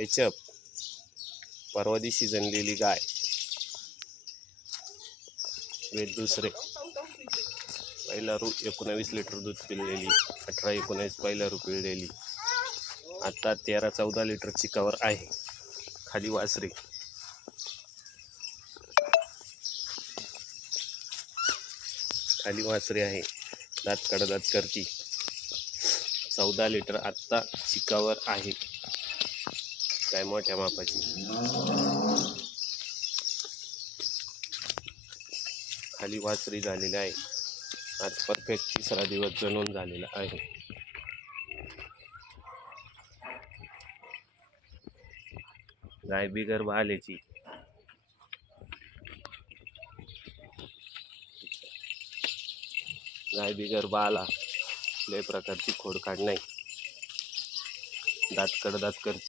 एचप परवा दिवशी जनलेली गाय वेद दुसरे पहिला रू 19 लिटर दूध पिळलेली 18-19 पहिला रू पिळलेली आता 13-14 लिटरची कवर आहे खाली वासरे आहे दात कडदात करती 14 लिटर आत्ता चिकावर आहे काय मोठ्या मापाची खाली वासरी झालेली आहे आज परफेक्ट 3रा दिवस जनून झालेला आहे गाय बिगर बालेची गाय बिगर बाला कुठल्याही प्रकारची खोडकाड नाही दात कडदात करते